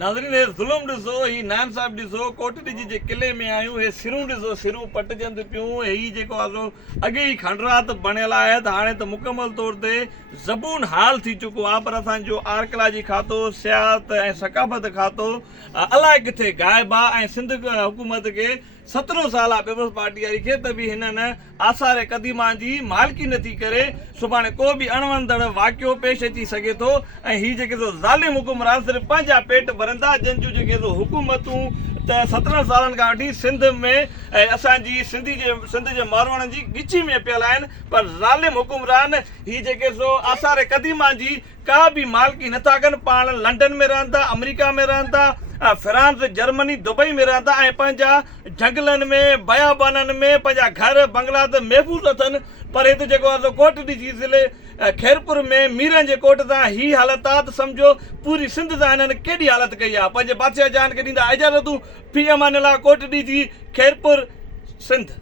नाज़रीन हे ज़ुल्म ॾिसो ही नान साहिब ॾिसो कोटड़ी जी जे किले में आहियूं हे सिरूं ॾिसो सिरूं पटजनि पियूं ही जेको आहे सो अॻे ई खंडरात बणियल आहे त हाणे त मुकमल तौर ते ज़बून हाल थी चुको आहे पर असांजो आर्कियोलॉजी खातो सियाहत ऐं सकाफ़त खातो अलाए किथे गाइबु आहे ऐं सिंध हुकूमत खे 17 साल आहे पीपल्स पार्टी वारी खे त बि हिननि आसार क़दीमा जी मालिकी नथी करे सुभाणे को बि अणवंदड़ वाक़ियो पेश अची सघे थो ऐं हीअ जेके सो ज़ालिम हुकुमरान सिर्फ़ु पंहिंजा पेट भरंदा जंहिंजूं जेके सो हुकूमतूं त 17 सालनि खां वठी सिंध में ऐं असांजी सिंध जे मारवाड़नि जी ॻिची में पियल आहिनि पर ज़ालिम हुकुमरान हीअ जेके सो आसार क़दीमा जी का बि मालिकी नथा कनि पाण लंडन में रहनि था अमेरिका में रहनि था फ्रांस जर्मनी दुबई में रहंदा ऐं पंहिंजा जंगलनि में बयाबाननि में पंहिंजा घर बंगला त महफ़ूज़ अथनि पर हिते जेको आहे कोटड़ी जी ज़िले खैरपुर में मीरनि जे कोट सां ही हालत आहे त सम्झो पूरी सिंध सां हिननि केॾी हालत कई आहे पंहिंजे बादशाह जान खे ॾींदा इजाज़तूं फी अमान अल्लाह कोटड़ी जी खैरपुर सिंध।